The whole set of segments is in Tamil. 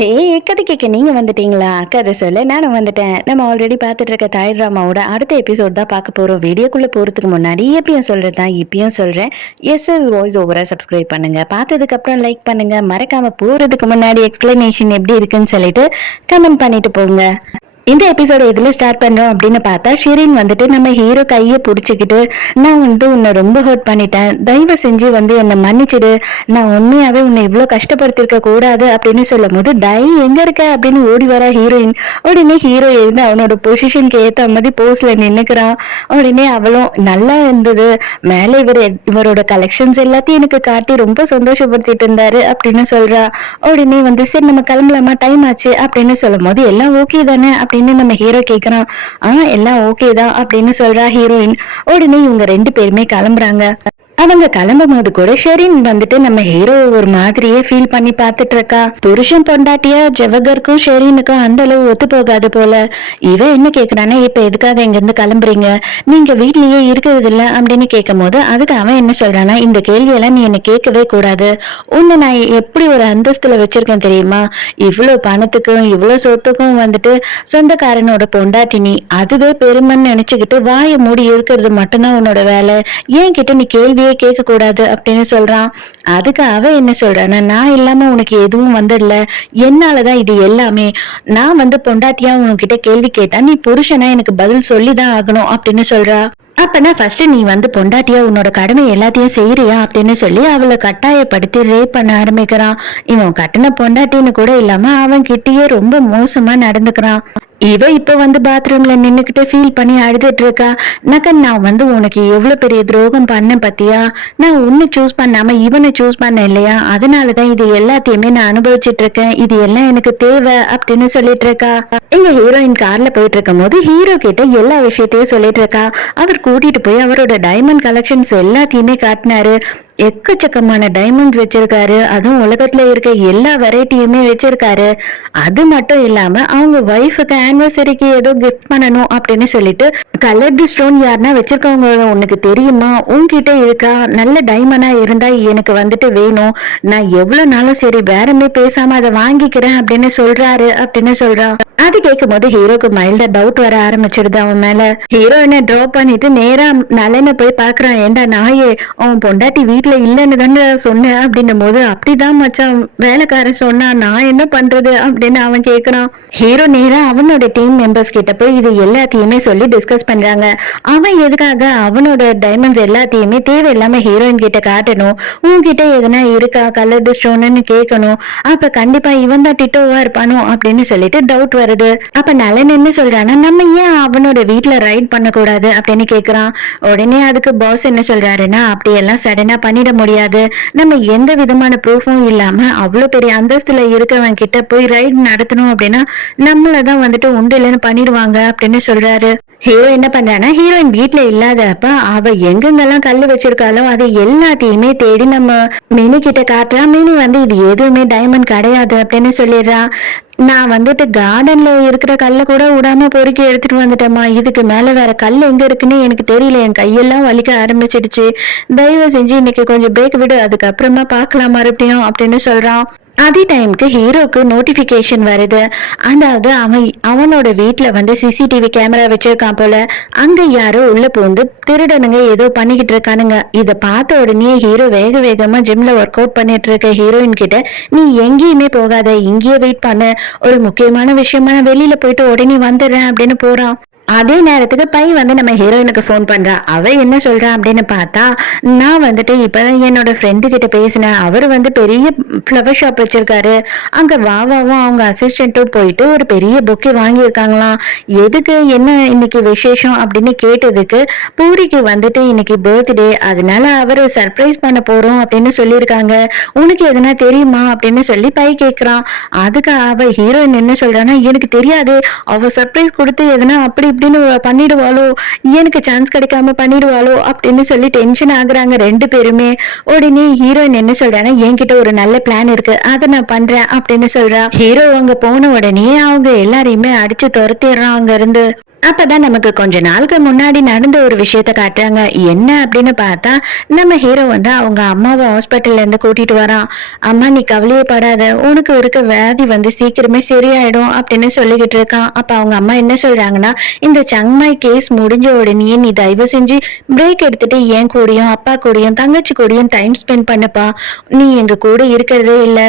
ஹே! கதை கேட்க நீங்க வந்துட்டீங்களா? கதை சொல்ல நானும் வந்துட்டேன். நம்ம ஆல்ரெடி பார்த்துட்டு இருக்க தாய் ட்ராமாவோட அடுத்த எபிசோட் தான் பார்க்க போறோம். வீடியோக்குள்ள போறதுக்கு முன்னாடி எப்பயும் சொல்றது தான் இப்பயும் சொல்றேன். எஸ்எஸ் வாய்ஸ் ஓவரா சப்ஸ்கிரைப் பண்ணுங்க. பார்த்ததுக்கு அப்புறம் லைக் பண்ணுங்க. மறக்காம போறதுக்கு முன்னாடி எக்ஸ்பிளனேஷன் எப்படி இருக்குன்னு சொல்லிட்டு கமெண்ட் பண்ணிட்டு போங்க. இந்த எபிசோட எதுல ஸ்டார்ட் பண்றோம் அப்படின்னு பார்த்தா ஷிரின் வந்துட்டு நம்ம ஹீரோ கையை பிடிச்சிக்கிட்டு நான் உன்னை ரொம்ப ஹர்ட் பண்ணிட்டேன், தயவு செஞ்சு என்னை மன்னிச்சிடு, நான் உண்மையாவே உன்னை இவ்வளவு கஷ்டப்படுத்திருக்க கூடாது அப்படின்னு சொல்லும் போது டை எங்க இருக்க அப்படின்னு ஓடி வர ஹீரோயின். உடனே ஹீரோ எழுந்து அவனோட பொசிஷனுக்கு ஏத்த மாதிரி போஸ்ட்ல நின்னுக்கிறான். உடனே அவளும் நல்லா இருந்தது, மேலே இவரோட கலெக்ஷன்ஸ் எல்லாத்தையும் எனக்கு காட்டி ரொம்ப சந்தோஷப்படுத்திட்டு இருந்தாரு அப்படின்னு சொல்றா. உடனே சரி நம்ம கிளம்பலாமா, டைம் ஆச்சு அப்படின்னு சொல்லும் போது எல்லாம் ஓகே தானே அப்படின்னு நம்ம ஹீரோ கேக்குறான். எல்லாம் ஓகே தான் அப்படின்னு சொல்றா ஹீரோயின். உடனே இவங்க ரெண்டு பேருமே கிளம்புறாங்க. அவங்க கிளம்பும் போது கூட ஷெரின் வந்துட்டு நம்ம ஹீரோ ஒரு மாதிரியே ஃபீல் பண்ணி பாத்துட்டு இருக்கா. புருஷன் பொண்டாட்டியா ஜவஹருக்கும் ஷெரீனுக்கும் அந்த அளவு ஒத்து போகாது போல. இவ என்ன கேக்குறானா, இப்ப எதுக்காக இங்க இருந்து கிளம்புறீங்க, நீங்க வீட்லயே இருக்கிறது இல்ல அப்படின்னு கேட்கும் போது அதுக்கு அவன் என்ன சொல்றானா, இந்த கேள்வியெல்லாம் நீ என்ன கேட்கவே கூடாது, உன்னை நான் எப்படி ஒரு அந்தஸ்துல வச்சிருக்கேன் தெரியுமா, இவ்வளவு பணத்துக்கும் இவ்வளவு சொத்துக்கும் சொந்தக்காரனோட பொண்டாட்டி நீ, அதுவே பெருமைன்னு நினைச்சுக்கிட்டு வாயை மூடி இருக்கிறது மட்டும்தான் உன்னோட வேலை, ஏன் கிட்ட நீ கேள்வியே கேட்க கூடாது அப்படின்னு சொல்றான். அதுக்கு அவ என்ன சொல்றானா, நான் இல்லாம உனக்கு எதுவும் இல்ல, என்னாலதான் இது எல்லாமே, நான் பொண்டாட்டியா உன்கிட்ட கேள்வி கேட்டா நீ புருஷனா எனக்கு பதில் சொல்லிதான் ஆகணும் அப்படின்னு சொல்றா. அப்பனா ஃபர்ஸ்ட் நீ பொண்டாட்டியா உன்னோட கடமை எல்லாத்தையும் செய்யறியா அப்படின்னு சொல்லி அவளை கட்டாயப்படுத்தி ரேப் பண்ண ஆரம்பிக்கிறான். இவன் கட்டின பொண்டாட்டின்னு கூட இல்லாம அவன் கிட்டயே ரொம்ப மோசமா நடந்துக்கிறான். இவ இப்ப பாத்ரூம்ல நின்னுக்கிட்டு ஃபீல் பண்ணி அழுதுட்டு இருக்கா. நக்கன், நான் உனக்கு எவ்வளவு பெரிய துரோகம் பண்ண பத்தியா, நான் உன்னை சூஸ் பண்ணாம இவனை சூஸ் பண்ண இல்லையா, அதனாலதான் இது எல்லாத்தையுமே நான் அனுபவிச்சுட்டு இருக்கேன், இது எல்லாம் எனக்கு தேவை அப்படின்னு சொல்லிட்டு இருக்கா. எங்க ஹீரோயின் கார்ல போயிட்டு இருக்கும் போது ஹீரோ கிட்ட எல்லா விஷயத்தையும் சொல்லிட்டு இருக்கா. அவர் கூட்டிட்டு போய் அவரோட டைமண்ட் கலெக்ஷன்ஸ் எல்லாத்தையுமே காட்டினாரு. எக்கச்சக்கமான டைமண்ட்ஸ் வச்சிருக்காரு, அதுவும் உலகத்துல இருக்க எல்லா வெரைட்டியுமே வச்சிருக்காரு. அது மட்டும் இல்லாம அவங்க ஒய்ஃபுக்கு ஆனிவர்சரிக்கு ஏதோ கிஃப்ட் பண்ணணும் அப்படின்னு சொல்லிட்டு கலர்டு ஸ்டோன் யாருன்னா வச்சிருக்கவங்க உனக்கு தெரியுமா, உன்கிட்ட இருக்கா, நல்ல டைமண்டா இருந்தா எனக்கு வேணும், நான் எவ்வளவு நாளும் சரி வேறமே பேசாம அதை வாங்கிக்கிறேன் அப்படின்னு சொல்றாரு அப்படின்னு சொல்றான். அது கேட்கும் போது ஹீரோக்கு மைல்டா டவுட் வர ஆரம்பிச்சிடுது அவன் மேல. ஹீரோயினை டிராப் பண்ணிட்டு நேரா நலனை போய் பாக்குறான். ஏண்டா நாயே, அவன் பொண்டாட்டி வீட்டுல இல்லன்னு தானே சொன்ன அப்படின்னும் போது, அப்படிதான் மச்சான் வேலைக்காரன் சொன்னா, நான் என்ன பண்றது அப்படின்னு அவன் கேக்குறான். ஹீரோ நேரா அவனோட டீம் மெம்பர்ஸ் கிட்ட போய் இது எல்லாத்தையுமே சொல்லி டிஸ்கஸ் பண்றாங்க. அவன் எதுக்காக அவனோட டைமண்ட்ஸ் எல்லாத்தையுமே தேவையில்லாம ஹீரோயின் கிட்ட காட்டணும், உன்கிட்ட எதுனா இருக்கா கலர்டு ஸ்டோன்னு கேட்கணும், அப்ப கண்டிப்பா இவன் தான் டிட்டோவா இருப்பானோ அப்படின்னு சொல்லிட்டு டவுட் வருது. அப்ப நலன் என்ன சொல்றானா, நம்ம ஏன் அவனோட வீட்டுல ரைட் பண்ணக்கூடாது அப்படின்னு கேக்குறான். உடனே அதுக்கு பாஸ் என்ன சொல்றாருன்னா, அப்படியெல்லாம் சடனா பண்ணிட முடியாது, நம்ம எந்த விதமான ப்ரூஃபும் இல்லாம அவ்வளவு பெரிய அந்தஸ்துல இருக்கவன் கிட்ட போய் ரைட் நடத்தணும் அப்படின்னா நம்மளதான் உண்டு இல்லைன்னு பண்ணிடுவாங்க அப்படின்னு சொல்றாரு. ஹீரோ என்ன பண்றானா, ஹீரோயின் வீட்டுல இல்லாதப்ப அவ எங்கெங்கெல்லாம் கல்லு வச்சிருக்காளோ அதை எல்லாத்தையுமே தேடி நம்ம மினி கிட்ட காட்டுறா. மினி இது எதுவுமே டைமண்ட் கிடையாது அப்படின்னு சொல்லிடுறா. நான் கார்டன்ல இருக்கிற கல்ல கூட விடாம பொறுக்கி எடுத்துட்டு வந்துட்டேம்மா, இதுக்கு மேல வேற கல் எங்க இருக்குன்னு எனக்கு தெரியல, என் கையெல்லாம் வலிக்க ஆரம்பிச்சிடுச்சு, தயவு செஞ்சு இன்னைக்கு கொஞ்சம் பிரேக் விடு, அதுக்கப்புறமா பாக்கலாம் மறுபடியும் அப்படின்னு சொல்றான். அதே டைமுக்கு ஹீரோக்கு நோட்டிபிகேஷன் வருது. அதாவது அவனோட வீட்டுல சிசிடிவி கேமரா வச்சிருக்கான் போல, அங்க யாரோ உள்ள பூந்து திருடனுங்க ஏதோ பண்ணிக்கிட்டு இருக்கானுங்க. இத பார்த்த உடனே ஹீரோ வேக வேகமா ஜிம்ல ஒர்க் அவுட் பண்ணிட்டு இருக்க ஹீரோயின் கிட்ட, நீ எங்கேயுமே போகாத, இங்கேயே வெயிட் பண்ண, ஒரு முக்கியமான விஷயமா வெளியில போயிட்டு உடனே வந்துடுறேன் அப்படின்னு போறான். அதே நேரத்துக்கு பை நம்ம ஹீரோயினுக்கு போன் பண்றா. அவ என்ன சொல்றா அப்படின்னு பார்த்தா, நான் இப்பதான் என்னோட ஃப்ரெண்டு கிட்ட பேசினேன், அவரு பெரிய ஃப்ளவர் ஷாப் வச்சிருக்காரு, அங்க வாவாவும் அவங்க அசிஸ்டன்ட்டும் போயிட்டு ஒரு பெரிய பொக்கே வாங்கியிருக்காங்களாம், எதுக்கு என்ன இன்னைக்கு விசேஷம் அப்படின்னு கேட்டதுக்கு, பூரிக்கு இன்னைக்கு பர்த்டே, அதனால அவரு சர்ப்ரைஸ் பண்ண போறோம் அப்படின்னு சொல்லியிருக்காங்க, உனக்கு எதுனா தெரியுமா அப்படின்னு சொல்லி பை கேட்கிறான். அதுக்கு அவ ஹீரோயின் என்ன சொல்றான்னா, எனக்கு தெரியாது, அவ சர்ப்ரைஸ் கொடுத்து எதுனா அப்படி இப்படின்னு பண்ணிடுவாளோ, எனக்கு சான்ஸ் கிடைக்காம பண்ணிடுவாளோ அப்படின்னு சொல்லி டென்ஷன் ஆகுறாங்க ரெண்டு பேருமே. உடனே ஹீரோயின் என்ன சொல்றானா, என்கிட்ட ஒரு நல்ல பிளான் இருக்கு, அதை நான் பண்றேன் அப்படின்னு சொல்றா. ஹீரோ அங்க போன உடனே அவங்க எல்லாரையுமே அடிச்சு துரத்திடுறான் அங்க இருந்து. அப்பதான் நமக்கு கொஞ்ச நாளுக்கு முன்னாடி நடந்த ஒரு விஷயத்த காட்டுறாங்க. என்ன அப்படின்னு பார்த்தா, நம்ம ஹீரோ வந்து அவங்க அம்மாவை ஹாஸ்பிட்டல்ல இருந்து கூட்டிட்டு வரான். அம்மா நீ கவலையே படாத, உனக்கு இருக்க வியாதி வந்து சீக்கிரமே சரியாயிடும் அப்படின்னு சொல்லிக்கிட்டு இருக்கான். அப்ப அவங்க அம்மா என்ன சொல்றாங்கன்னா, இந்த சங்மாய் கேஸ் முடிஞ்ச உடனே நீ தயவு செஞ்சு பிரேக் எடுத்துட்டு என் கூடயும் அப்பா கூடயும் தங்கச்சி கூடயும் டைம் ஸ்பெண்ட் பண்ணுப்பா. நீ எங்க கூட இருக்கிறதே இல்ல,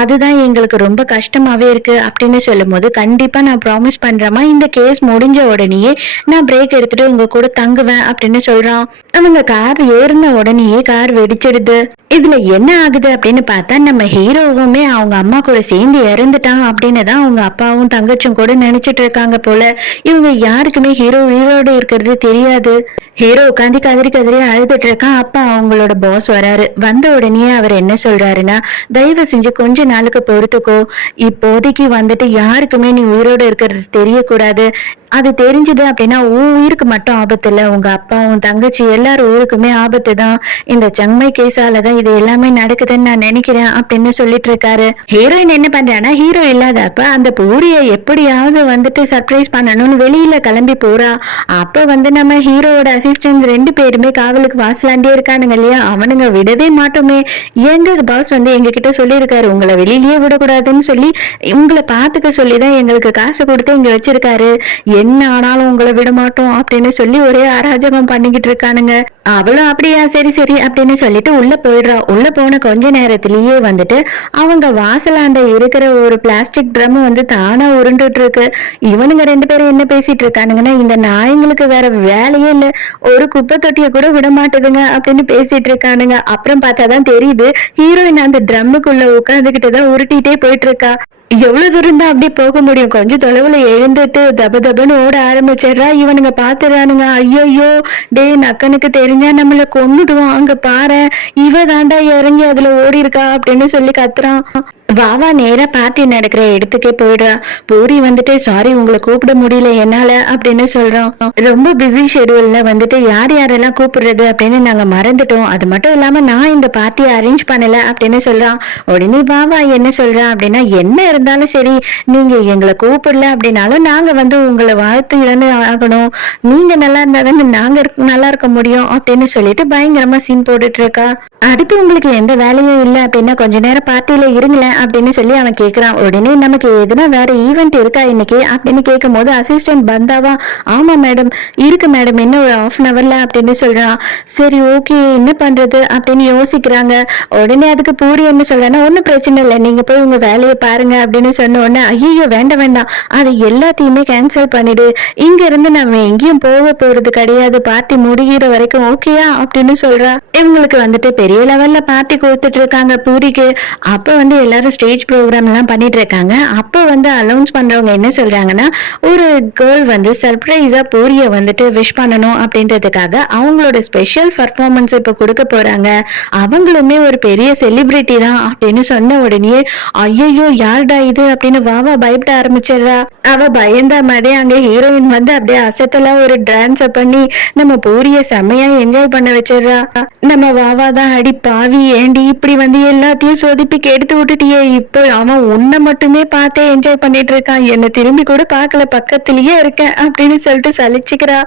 அதுதான் எங்களுக்கு ரொம்ப கஷ்டமாவே இருக்கு அப்படின்னு சொல்லும் போது, கண்டிப்பா நான் ப்ராமிஸ் பண்றேம்மா, இந்த கேஸ் முடிஞ்ச உடனேயே நான் பிரேக் எடுத்துட்டு உங்க கூட தங்குவேன் அப்படின்னு சொல்றான். அவங்க கார் ஏறின உடனேயே கார் வெடிச்சிடுது. இதுல என்ன ஆகுது அப்படின்னு பார்த்தா, நம்ம ஹீரோவுமே அவங்க அம்மா கூட சேர்ந்து இறந்துட்டான் அப்படின்னு தான் அவங்க அப்பாவும் தங்கச்சும் கூட நினைச்சிட்டு இருக்காங்க போல. இவங்க யாருக்குமே ஹீரோ உயிரோடு இருக்கிறது தெரியாது. ஹீரோ உட்காந்து கதறி கதறி அழுதுட்டு இருக்கான். அப்பா அவங்களோட பாஸ் வராரு. வந்த உடனே அவர் என்ன சொல்றாருன்னா, தயவு செஞ்சு கொஞ்ச நாளுக்கு பொறுத்துக்கோ, இப்போதைக்கு வந்துட்டு யாருக்குமே நீ உயிரோடு இருக்கிறது தெரியக்கூடாது. அது தெரிஞ்சது அப்படின்னா உன் உயிருக்கு மட்டும் ஆபத்து இல்ல, உங்க அப்பா உன் தங்கச்சி எல்லாரும் உயிருக்குமே ஆபத்து தான். இந்த சங்மை கேஸாலதான் இது எல்லாமே நடக்குதுன்னு நான் நினைக்கிறேன் அப்படின்னு சொல்லிட்டு இருக்காரு. ஹீரோயின் என்ன பண்றான்னா, ஹீரோ இல்லாதப்ப அந்த பூரிய எப்படியாவது வந்துட்டு சர்ப்ரைஸ் பண்ணணும்னு வெளியில கிளம்பி போறா. அப்ப வந்து நம்ம ஹீரோவோட அசிஸ்டன்ட் 2 பேருமே காவலுக்கு வாசலாண்டே இருக்கானுங்க இல்லையா, அவனுங்க விடவே மாட்டோமே, எங்க பாஸ் வந்து எங்க கிட்ட சொல்லியிருக்காரு உங்களை வெளியிலேயே விடக்கூடாதுன்னு சொல்லி, உங்களை பாத்துக்க சொல்லிதான் எங்களுக்கு காசு கொடுத்து இங்க வச்சிருக்காரு, என்ன ஆனாலும் உங்களை விட மாட்டோம் அப்படின்னு சொல்லி ஒரே அராஜகம் பண்ணிக்கிட்டு இருக்கானுங்க. அவளும் அப்படியா சரி சரி அப்படின்னு சொல்லிட்டு உள்ள போயிடுறா. உள்ள போன கொஞ்ச நேரத்திலேயே வந்துட்டு அவங்க வாசலாண்ட இருக்கிற ஒரு பிளாஸ்டிக் ட்ரம் வந்து தானா உருண்டுட்டு இருக்கு. இவனுங்க 2 பேரும் என்ன பேசிட்டு இருக்கானுங்கன்னா, இந்த நாய்ங்களுக்கு வேற வேலையே இல்ல, ஒரு குப்பை தொட்டிய கூட விட மாட்டுதுங்க அப்படின்னு பேசிட்டு இருக்கானுங்க. அப்புறம் பார்த்தாதான் தெரியுது, ஹீரோயின் அந்த ட்ரம்முக்குள்ள உட்காந்துக்கிட்டு தான் உருட்டிட்டே போயிட்டு இருக்கா. எவ்வளவு தூரம் தான் அப்படியே போக முடியும், கொஞ்சம் தொலைவுல எழுந்துட்டு தப தபன்னு ஓட ஆரம்பிச்சிடுறா. இவனுங்க பாத்துறானுங்க, ஐயோ டே நக்கனுக்கு தெரிஞ்சா நம்மள கொன்னுடுவான், அங்க பாரு இவ தாண்டா இறங்கி அதுல ஓடி இருக்கா அப்படின்னு சொல்லி கத்துறான். வாவா நேரா பார்ட்டி நடக்கிற இடத்துக்கே போயிடுறா. பூரி வந்துட்டு சாரி உங்களை கூப்பிட முடியல என்னால அப்படின்னு சொல்றோம். ரொம்ப பிஸி ஷெடியூல்ல வந்துட்டு யார் யாரெல்லாம் கூப்பிடுறது அப்படின்னு நாங்க மறந்துட்டோம், அது மட்டும் இல்லாம நான் இந்த பார்ட்டியை அரேஞ்ச் பண்ணல அப்படின்னு சொல்றான். உடனே வாவா என்ன சொல்றான் அப்படின்னா, என்ன இருந்தாலும் சரி நீங்க எங்களை கூப்பிடல அப்படின்னாலும் நாங்க வந்து உங்களை வாழ்த்து தானே ஆகணும், நீங்க நல்லா இருந்தா தானே நாங்க நல்லா இருக்க முடியும் அப்படின்னு சொல்லிட்டு பயங்கரமா சீன் போட்டுட்டு இருக்கா. அடுத்து உங்களுக்கு எந்த வேலையும் இல்லை அப்படின்னா கொஞ்ச நேரம் பார்ட்டியில இருங்களேன் அப்படின்னு சொல்லி அவன் கேட்கிறான். உடனே நமக்கு எதுனா வேற ஈவெண்ட் இருக்கா இன்னைக்கு அப்படின்னு கேட்கும் போது அசிஸ்டன்ட் பந்தாவா, ஆமா மேடம் இருக்கு மேடம், இன்னும் ஒரு 1/2 hourல அப்படின்னு சொல்றான். சரி ஓகே என்ன பண்றது அப்படின்னு யோசிக்கிறாங்க. உடனே அதுக்கு பூரி என்ன சொல்றான்னா, ஒன்னும் பிரச்சனை இல்லை நீங்க போய் உங்க வேலையை பாருங்க அப்படின்னு சொன்ன உடனே, ஐயோ வேண்டாம் வேண்டாம் அது எல்லாத்தையுமே கேன்சல் பண்ணிடு, இங்க இருந்து நம்ம எங்கேயும் போக போறது கிடையாது, பார்ட்டி முடிகிற வரைக்கும் ஓகேயா அப்படின்னு சொல்றா. இவங்களுக்கு வந்துட்டு பெரிய லெவல்ல பார்ட்டி கொடுத்துட்டு இருக்காங்க பூரிக்கு. அப்ப வந்து எல்லாரும் ஸ்டேஜ் ப்ரோக்ராம் எல்லாம் பண்ணிட்டு இருக்காங்க. அப்ப வந்து அனௌன்ஸ் பண்றவங்க என்ன சொல்றாங்கன்னா, ஒரு கேர்ள் வந்து சர்ப்ரைஸா பூரிய வந்துட்டு விஷ் பண்ணணும் அப்படின்றதுக்காக அவங்களோட ஸ்பெஷல் பர்ஃபார்மன்ஸ் இப்ப கொடுக்க போறாங்க, அவங்களுமே ஒரு பெரிய செலிபிரிட்டி தான் அப்படின்னு சொன்ன உடனே, ஐயோ யாருடா இது அப்படின்னு வாவா பயப்பட ஆரம்பிச்சிடுறா. அவ பயந்த மாதிரி அங்க ஹீரோயின் வந்து அப்படியே அசத்தலா ஒரு டான்ஸ பண்ணி நம்ம பூரிய செம்மையா என்ஜாய் பண்ண வச்சிடுறா. நம்ம வாவா தான், அடி பாவி ஏண்டி இப்படி வந்து எல்லாத்தையும் சொதிப்பி கெடுத்து விட்டுட்டியே, இப்போ அவன் உன்னை மட்டுமே பார்த்தே என்ஜாய் பண்ணிட்டு இருக்கான், என்ன திரும்பி கூட பார்க்கல, பக்கத்திலேயே இருக்கேன் அப்படின்னு சொல்லிட்டு சலிச்சுக்கிறா.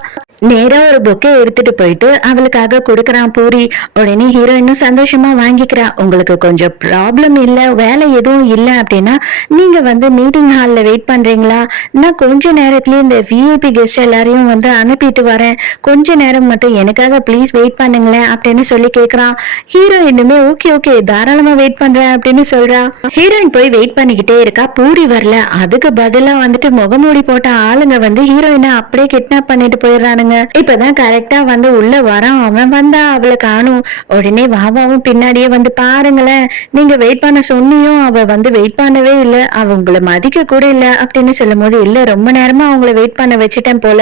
நேரா ஒரு புக்கை எடுத்துட்டு போயிட்டு அவளுக்காக கொடுக்கறான் பூரி. உடனே ஹீரோயினும் சந்தோஷமா வாங்கிக்கிறா. உங்களுக்கு கொஞ்சம் ப்ராப்ளம் இல்ல, வேலை எதுவும் இல்ல அப்படின்னா நீங்க வந்து மீட்டிங் ஹால்ல வெயிட் பண்றீங்களா, நான் கொஞ்ச நேரத்திலேயே இந்த விஐபி கெஸ்ட் எல்லாரையும் வந்து அனுப்பிட்டு வரேன், கொஞ்ச நேரம் மட்டும் எனக்காக ப்ளீஸ் வெயிட் பண்ணுங்களேன் அப்படின்னு சொல்லி கேக்குறான். ஹீரோயினுமே ஓகே ஓகே தாராளமா வெயிட் பண்றேன் அப்படின்னு சொல்றா. ஹீரோயின் போய் வெயிட் பண்ணிக்கிட்டே இருக்கா, பூரி வரல. அதுக்கு பதிலா வந்துட்டு முகமூடி போட்ட ஆளுங்க வந்து ஹீரோயினை அப்படியே கிட்னாப் பண்ணிட்டு போயிடுறானுங்க. இப்பதான் கரெக்டா வந்து உள்ள வரான். அவன் வந்தா அவளை காணும். உடனே வாவாவும் பின்னாடியே வந்து, பாருங்களேன் நீங்க வெயிட் பண்ண சொன்னியும் அவ வந்து வெயிட் பண்ணவே இல்லை, அவ உங்களை மதிக்க கூட இல்லை அப்படின்னு சொல்லும் போது, இல்ல ரொம்ப நேரமா அவங்கள வெயிட் பண்ண வச்சுட்டேன் போல,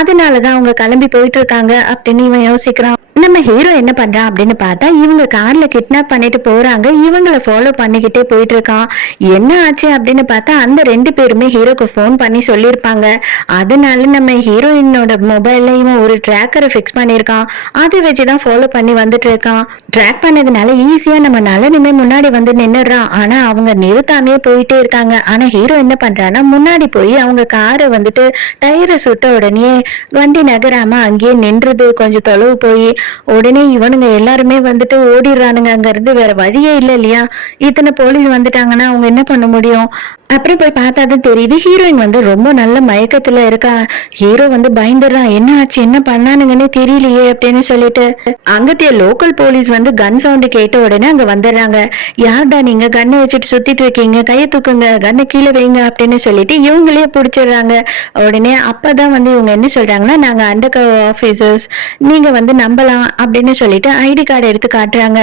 அதனாலதான் அவங்க கிளம்பி போயிட்டு இருக்காங்க அப்படின்னு இவன் யோசிக்கிறான். நம்ம ஹீரோ என்ன பண்றான் அப்படின்னு பார்த்தா, இவங்க கார்ல கிட்னாப் பண்ணிட்டு போறாங்க, இவங்களை ஃபாலோ பண்ணிக்கிட்டே போயிட்டு இருக்கான். என்ன ஆச்சு அப்படின்னு பார்த்தா, அந்த 2 பேருமே ஹீரோக்கு போன் பண்ணி சொல்லியிருப்பாங்க. அதனால நம்ம ஹீரோயினோட மொபைல் மொபைல்ல இவன் ஒரு ட்ராக்கரை ஃபிக்ஸ் பண்ணியிருக்கான். அதை வச்சுதான் ஃபாலோ பண்ணி வந்துட்டு இருக்கான். ட்ராக் பண்ணதுனால ஈஸியா நம்ம நலனுமே முன்னாடி வந்து நின்னுறான். ஆனா அவங்க நிறுத்தாமே போயிட்டே இருக்காங்க. ஆனா ஹீரோ என்ன பண்றான்னா முன்னாடி போய் அவங்க காரை வந்துட்டு டயரை சுட்ட உடனே வண்டி நகராம அங்கேயே நின்றுது. கொஞ்சம் தொலைவு போய் உடனே இவனுங்க எல்லாருமே வந்துட்டு ஓடிடுறானுங்க அங்க இருந்து. வேற வழியே இல்லை இல்லையா, இத்தனை போலீஸ் வந்துட்டாங்கன்னா அவங்க என்ன பண்ண முடியும். அப்புறம் போய் பார்த்தாதான் தெரியுது ஹீரோயின் வந்து ரொம்ப நல்ல மயக்கத்துல இருக்கா. ஹீரோ வந்து பயந்துடுறான், என்ன ஆச்சு என்ன பண்ணானுங்கன்னே தெரியலையே அப்படின்னு சொல்லிட்டு. அங்கத்திய லோக்கல் போலீஸ் வந்து கன் சவுண்டு கேட்ட உடனே அங்க வந்துடுறாங்க. யார்டா நீங்க கண்ணை வச்சுட்டு சுத்திட்டு இருக்கீங்க, கையை தூக்குங்க, கண்ணை கீழே வைங்க அப்படின்னு சொல்லிட்டு இவங்களே பிடிச்சிடுறாங்க. உடனே அப்பதான் வந்து இவங்க என்ன சொல்றாங்கன்னா, நாங்க அண்டர் கவர் ஆபீசர்ஸ், நீங்க வந்து நம்பலாம் அப்படின்னு சொல்லிட்டு ஐடி கார்டு எடுத்து காட்டுறாங்க.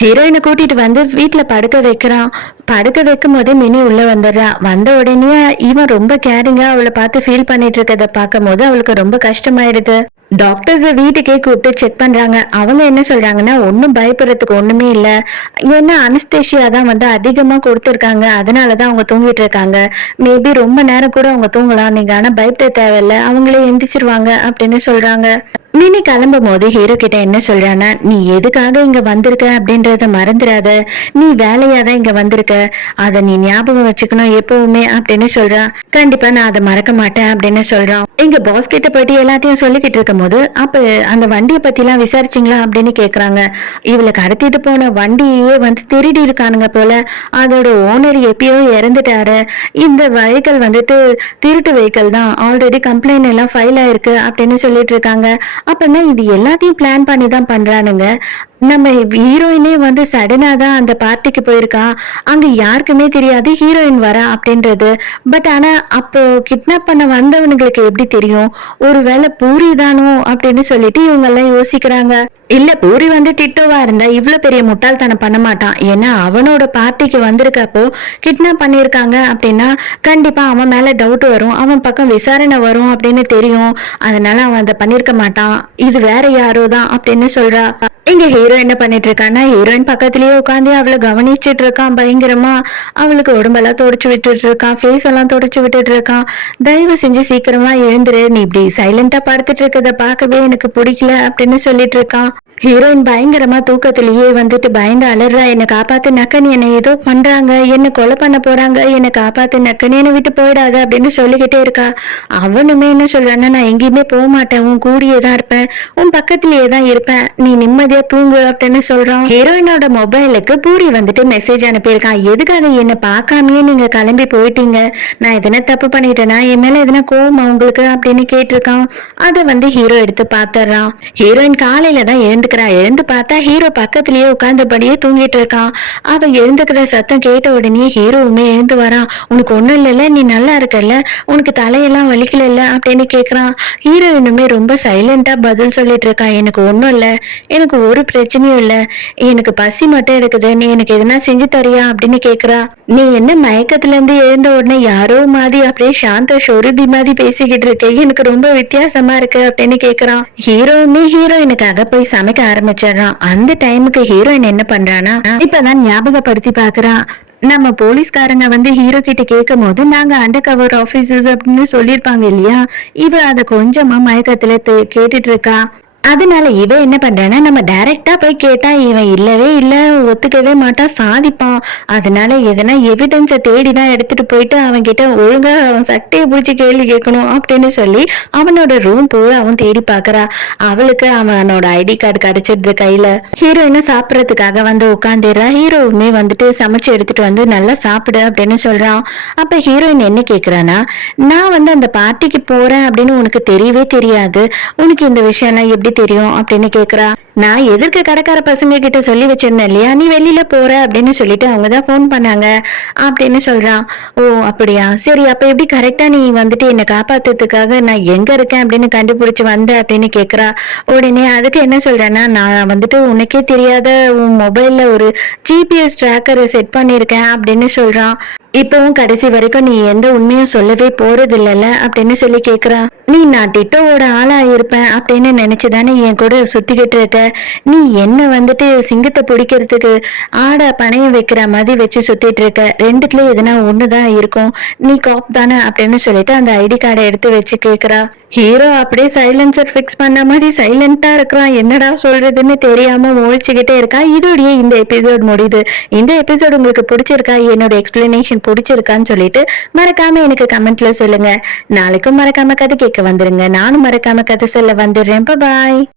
ஹீரோயினை கூட்டிட்டு வந்து வீட்டுல படுக்க வைக்கிறான். படுக்க வைக்கும் போதே மினி உள்ள வந்துடுறா. வந்த உடனே இவன் ரொம்ப கேரிங்கா அவளை பார்த்து ஃபீல் பண்ணிட்டு இருக்கத பார்க்கும் போது அவளுக்கு ரொம்ப கஷ்டமாயிடுது. டாக்டர்ஸ் வீட்டுக்கே கூப்பிட்டு செக் பண்றாங்க. அவங்க என்ன சொல்றாங்கன்னா ஒன்னும் பயப்படுறதுக்கு ஒண்ணுமே இல்ல, ஏன்னா அனஸ்தேஷியா தான் வந்து அதிகமா கொடுத்துருக்காங்க, அதனாலதான் அவங்க தூங்கிட்டு இருக்காங்க. மேபி ரொம்ப நேரம் கூட அவங்க தூங்கலாம், நீங்க ஆனா பயப்பட தேவையில்ல, அவங்களே எந்திரிச்சிருவாங்க அப்படின்னு சொல்றாங்க. மினி கிளம்பும் போது ஹீரோ கிட்ட என்ன சொல்றானா, நீ எதுக்காக இங்க வந்திருக்க அப்படின்றத மறந்துடாத, நீ வேலையாதான் இங்க வந்திருக்க, அத நீ ஞாபகம் வச்சுக்கணும் எப்பவுமே அப்படின்னு சொல்றான். கண்டிப்பா நான் அதை மறக்க மாட்டேன் அப்படின்னு சொல்றான். எங்க பாஸ் கிட்ட போயிட்டு எல்லாத்தையும் சொல்லிக்கிட்டு இருக்கும் போது அப்ப அந்த வண்டியை பத்தி எல்லாம் விசாரிச்சிங்களா அப்படின்னு கேக்குறாங்க. இவளை கடத்திட்டு போன வண்டியே வந்து திருடி இருக்கானுங்க போல, அதோட ஓனர் எப்பயோ இறந்துட்டாரு, இந்த வெஹிக்கிள் வந்துட்டு திருட்டு வெஹிக்கிள் தான், ஆல்ரெடி கம்ப்ளைண்ட் எல்லாம் ஃபைல் ஆயிருக்கு அப்படின்னு சொல்லிட்டு இருக்காங்க. அப்பனா இது எல்லாத்தையும் பிளான் பண்ணி தான் பண்றானுங்க. நம்ம ஹீரோயினே வந்து சடனா தான் அந்த பார்ட்டிக்கு போயிருக்கா, அங்க யாருக்குமே தெரியாது ஹீரோயின் வரா அப்படின்றது. பட் ஆனா அப்போ கிட்னாப் பண்ண வந்தவனுங்களுக்கு எப்படி தெரியும், ஒருவேளை பூரி தானோ அப்படின்னு சொல்லிட்டு இவங்க எல்லாம் யோசிக்கிறாங்க. இல்ல பூரி வந்து டிட்டோவா இருந்தா இவ்வளவு பெரிய முட்டாள்தனம் பண்ண மாட்டான். ஏன்னா அவனோட பார்ட்டிக்கு வந்திருக்கப்போ கிட்னாப் பண்ணிருக்காங்க அப்படின்னா கண்டிப்பா அவன் மேல டவுட் வரும், அவன் பக்கம் விசாரணை வரும் அப்படின்னு தெரியும். அதனால அவன் அதை பண்ணிருக்க மாட்டான், இது வேற யாரோ தான் அப்படின்னு சொல்றா. இங்க ஹீரோ என்ன பண்ணிட்டு இருக்கான்னா, ஹீரோயின் பக்கத்திலேயே உட்காந்து அவளை கவனிச்சுட்டு இருக்கான் பயங்கரமா. அவளுக்கு உடம்பெல்லாம் தொடச்சு விட்டுட்டு இருக்கான், ஃபேஸ் எல்லாம் தொடச்சு விட்டுட்டு இருக்கான். தயவு செஞ்சு சீக்கிரமா எழுந்துரு, நீ இப்படி சைலண்டா படுத்துட்டு இருக்கத பார்க்கவே எனக்கு பிடிக்கல அப்படின்னு சொல்லிட்டு இருக்கான். ஹீரோயின் பயங்கரமா தூக்கத்திலேயே வந்துட்டு பயந்து அலறா, என்னை காப்பாத்து நக்கன், என்னை ஏதோ பண்றாங்க, என்னை கொலை பண்ண போறாங்க, என்னை காப்பாத்து நக்கன், என்னை விட்டு போயிடாத அப்படின்னு சொல்லிக்கிட்டே இருக்கா. அவனுமே என்ன சொல்றான்னா, நான் எங்கேயுமே போக மாட்டேன், உன் கூடியே தான் இருப்பேன், உன் பக்கத்திலேயே தான் இருப்பேன், நீ நிம்மதியா தூங்கு அப்படின்னு சொல்றான். ஹீரோயினோட மொபைலுக்கு பூரி வந்துட்டு மெசேஜ் அனுப்பியிருக்கான், எதுக்காக என்னை பார்க்காமயே நீங்க கிளம்பி போயிட்டீங்க, நான் எதனா தப்பு பண்ணிட்டேனா, என் மேல எதனா கோவமா உங்களுக்கு அப்படின்னு கேட்டிருக்கான். அதை வந்து ஹீரோ எடுத்து பாத்துறான். ஹீரோயின் காலையில தான் எழுந்து பார்த்தா ஹீரோ பக்கத்திலேயே உட்கார்ந்தபடியே தூங்கிட்டு இருக்கான். அவ எழுந்துக்கிற சத்தம் கேட்ட உடனே ஹீரோவுமே எழுந்து வரான். உனக்கு ஒண்ணும் இல்லைல்ல, நீ நல்லா இருக்கல்ல, உனக்கு தலையெல்லாம் வலிக்கல அப்படின்னு கேக்குறான். ஹீரோயினுமே ரொம்ப சைலண்டா பதில் சொல்லிட்டு இருக்கான், எனக்கு ஒண்ணும் இல்ல, எனக்கு ஒரு பிரச்சனையும் இல்ல, எனக்கு பசி மட்டும் எடுக்குது, நீ எனக்கு எதனா செஞ்சு தரியா அப்படின்னு கேக்குறா. நீ என்ன மயக்கத்துல இருந்து எழுந்த உடனே யாரோ மாதிரி அப்படியே சாந்த ஷொருபி மாதிரி பேசிக்கிட்டு இருக்க, எனக்கு ரொம்ப வித்தியாசமா இருக்கு அப்படின்னு கேக்குறான். ஹீரோவுமே ஹீரோயினுக்காக போய் சமைக்க ஆரம்பிச்சிடறான். அந்த டைமுக்கு ஹீரோயின் என்ன பண்றானா, இப்பதான் ஞாபகப்படுத்தி பாக்குறான். நம்ம போலீஸ்காரங்க வந்து ஹீரோ கிட்ட கேட்கும் போது நாங்க அண்டர் கவர் ஆபீசர்ஸ் அப்படின்னு சொல்லியிருப்பாங்க இல்லையா, இவ அத கொஞ்சமா மயக்கத்துல கேட்டுட்டு இருக்கா. அதனால இவ என்ன பண்றானா, நம்ம டைரக்டா போய் கேட்டா இவன் இல்லவே இல்ல, ஒத்துக்கவே மாட்டான், சாதிப்பான். அதனால எதனா எவிடன்ஸை தேடிதான் எடுத்துட்டு போயிட்டு அவன் கிட்ட ஒழுங்கா அவன் சட்டையை பிடிச்சி கேள்வி கேட்கணும் அப்படின்னு சொல்லி அவனோட ரூம் போய் அவன் தேடி பாக்குறா. அவளுக்கு அவனோட ஐடி கார்டு கிடைச்சிருது கையில. ஹீரோயினும் சாப்பிடறதுக்காக வந்து உட்காந்துடுறா. ஹீரோவுமே வந்துட்டு சமைச்சு எடுத்துட்டு வந்து நல்லா சாப்பிடு அப்படின்னு சொல்றான். அப்ப ஹீரோயின் என்ன கேக்குறானா, நான் வந்து அந்த பார்ட்டிக்கு போறேன் அப்படின்னு உனக்கு தெரியவே தெரியாது, உனக்கு இந்த விஷயம் எல்லாம் எப்படி தெரியும் அப்படின்னு கேக்குறா. நான் எதிர்க்க கடைக்கார பசங்க கிட்ட சொல்லி வச்சிருந்தேன் இல்லையா, நீ வெளியில போற அப்படின்னு சொல்லிட்டு அவங்கதான் போன் பண்ணாங்க அப்படின்னு சொல்றான். ஓ அப்படியா, சரி, அப்ப எப்படி கரெக்டா நீ வந்துட்டு என்னை காப்பாத்துறதுக்காக நான் எங்க இருக்கேன் அப்படின்னு கண்டுபிடிச்சு வந்த அப்படின்னு கேக்குறா. உடனே அதுக்கு என்ன சொல்றேன்னா, நான் வந்துட்டு உனக்கே தெரியாத உன் மொபைல்ல ஒரு ஜிபிஎஸ் ட்ராக்கரை செட் பண்ணிருக்கேன் அப்படின்னு சொல்றான். இப்பவும் கடைசி வரைக்கும் நீ எந்த உண்மையும் சொல்லவே போறது இல்லைல்ல அப்படின்னு சொல்லி கேக்குறா. நீ நான் டிட்டோவோட ஆளா இருப்பேன் அப்படின்னு நினைச்சுதானே என் கூட சுத்திக்கிட்டு இருக்க, நீ என்ன வந்துட்டு சிங்கத்தை பிடிக்கிறதுக்கு ஆடை பணையம் வைக்கிற மாதிரி வச்சு சுத்திட்டு இருக்க, ரெண்டுத்துல எதுனா ஒண்ணுதான் இருக்கும், நீ காப் தானே அப்படின்னு சொல்லிட்டு அந்த ஐடி கார்டை எடுத்து வச்சு கேக்குறா. ஹீரோ அப்படியே சைலன்சர் ஃபிக்ஸ் பண்ண மாதிரி சைலண்டா இருக்கிறான். என்னடா சொல்றதுன்னு தெரியாம முழிச்சுக்கிட்டே இருக்கா. இதோடய இந்த எபிசோட் முடியுது. இந்த எபிசோட் உங்களுக்கு பிடிச்சிருக்கா, என்னோட எக்ஸ்பிளனேஷன் பிடிச்சிருக்கான்னு சொல்லிட்டு மறக்காம எனக்கு கமெண்ட்ல சொல்லுங்க. நாளைக்கும் மறக்காம கதை கேட்க வந்துருங்க. நானும் மறக்காம கதை சொல்ல வந்துடுறேன். பாய்.